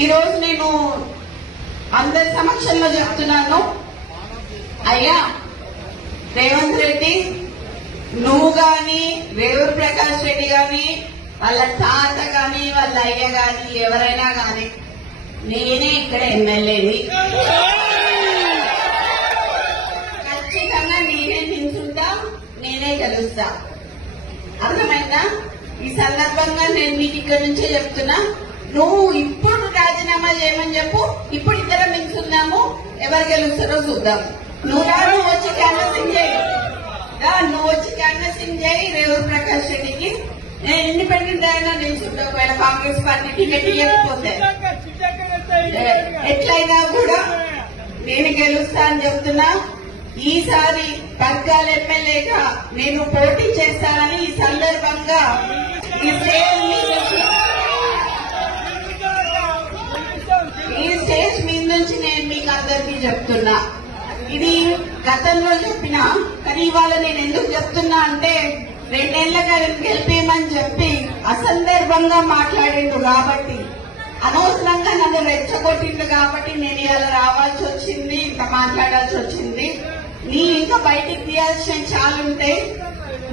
ఈ రోజు నేను అందరి సమక్షంలో చెప్తున్నాను, అయ్యా రేవంత్ రెడ్డి, నువ్వు గాని రేవూరు ప్రకాష్ రెడ్డి గాని వాళ్ళ తాత గాని వాళ్ళ అయ్య గాని ఎవరైనా గాని నేనే ఇక్కడ ఎమ్మెల్యేని, ఖచ్చితంగా నేనే నిల్చుంటా, నేనే గెలుస్తా. అర్థమైందా? ఈ సందర్భంగా నేను మీకు ఇక్కడ నుంచే చెప్తున్నా, నువ్వు ఇప్పుడు రాజీనామా చేయమని చెప్పు, ఇప్పుడు ఇద్దరం నిల్చున్నాము, ఎవరు గెలుస్తారో చూద్దాం. నువ్వు వచ్చి క్యాన్వసింగ్ చేయి, నువ్వు వచ్చి క్యాన్వసింగ్ చేయి రేవూరు ప్రకాష్ రెడ్డికి. నేను ఇండిపెండెంట్ అయినా నిల్చుంటా, ఒకవేళ కాంగ్రెస్ పార్టీ టికెట్ ఇవ్వకపోతే ఎట్లయినా కూడా నేను గెలుస్తా అని చెప్తున్నా. ఈసారి పర్గాల ఎమ్మెల్యేగా నేను పోటీ చేస్తానని ఈ సందర్భంగా ఈ స్టేజ్ మీద నుంచి నేను మీకు అందరికీ చెప్తున్నా. ఇది గతంలో చెప్పినా, కానీ ఇవాళ నేను ఎందుకు చెప్తున్నా అంటే 2 ఏళ్లుగా గెలిపేయమని చెప్పి అసందర్భంగా మాట్లాడిండు కాబట్టి, అనవసరంగా నన్ను రెచ్చగొట్టిండు కాబట్టి నేను ఇలా రావాల్సి వచ్చింది, ఇంకా మాట్లాడాల్సి వచ్చింది. నీ ఇంకా బయటికి తీయాల్సిన చాలా ఉంటాయి.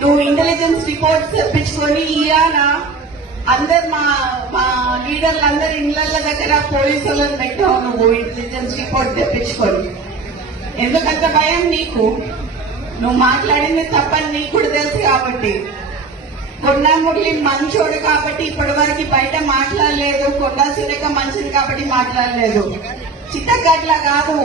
నువ్వు ఇంటెలిజెన్స్ రిపోర్ట్స్ తెప్పించుకొని ఇవాళ అందరు మా లీడర్లు అందరు ఇళ్ల దగ్గర పోలీసు వాళ్ళని పెట్టావు, నువ్వు ఇంటెలిజెన్స్ రిపోర్ట్ తెప్పించుకొని. ఎందుకంత భయం నీకు? నువ్వు మాట్లాడింది తప్పని నీకు కూడా తెలుసు కాబట్టి. కొండా మురళి మంచోడు కాబట్టి ఇప్పటి వరకు బయట మాట్లాడలేదు, కొండా సురేఖ మంచిది కాబట్టి మాట్లాడలేదు. చిత్తగడ్ల కాదు,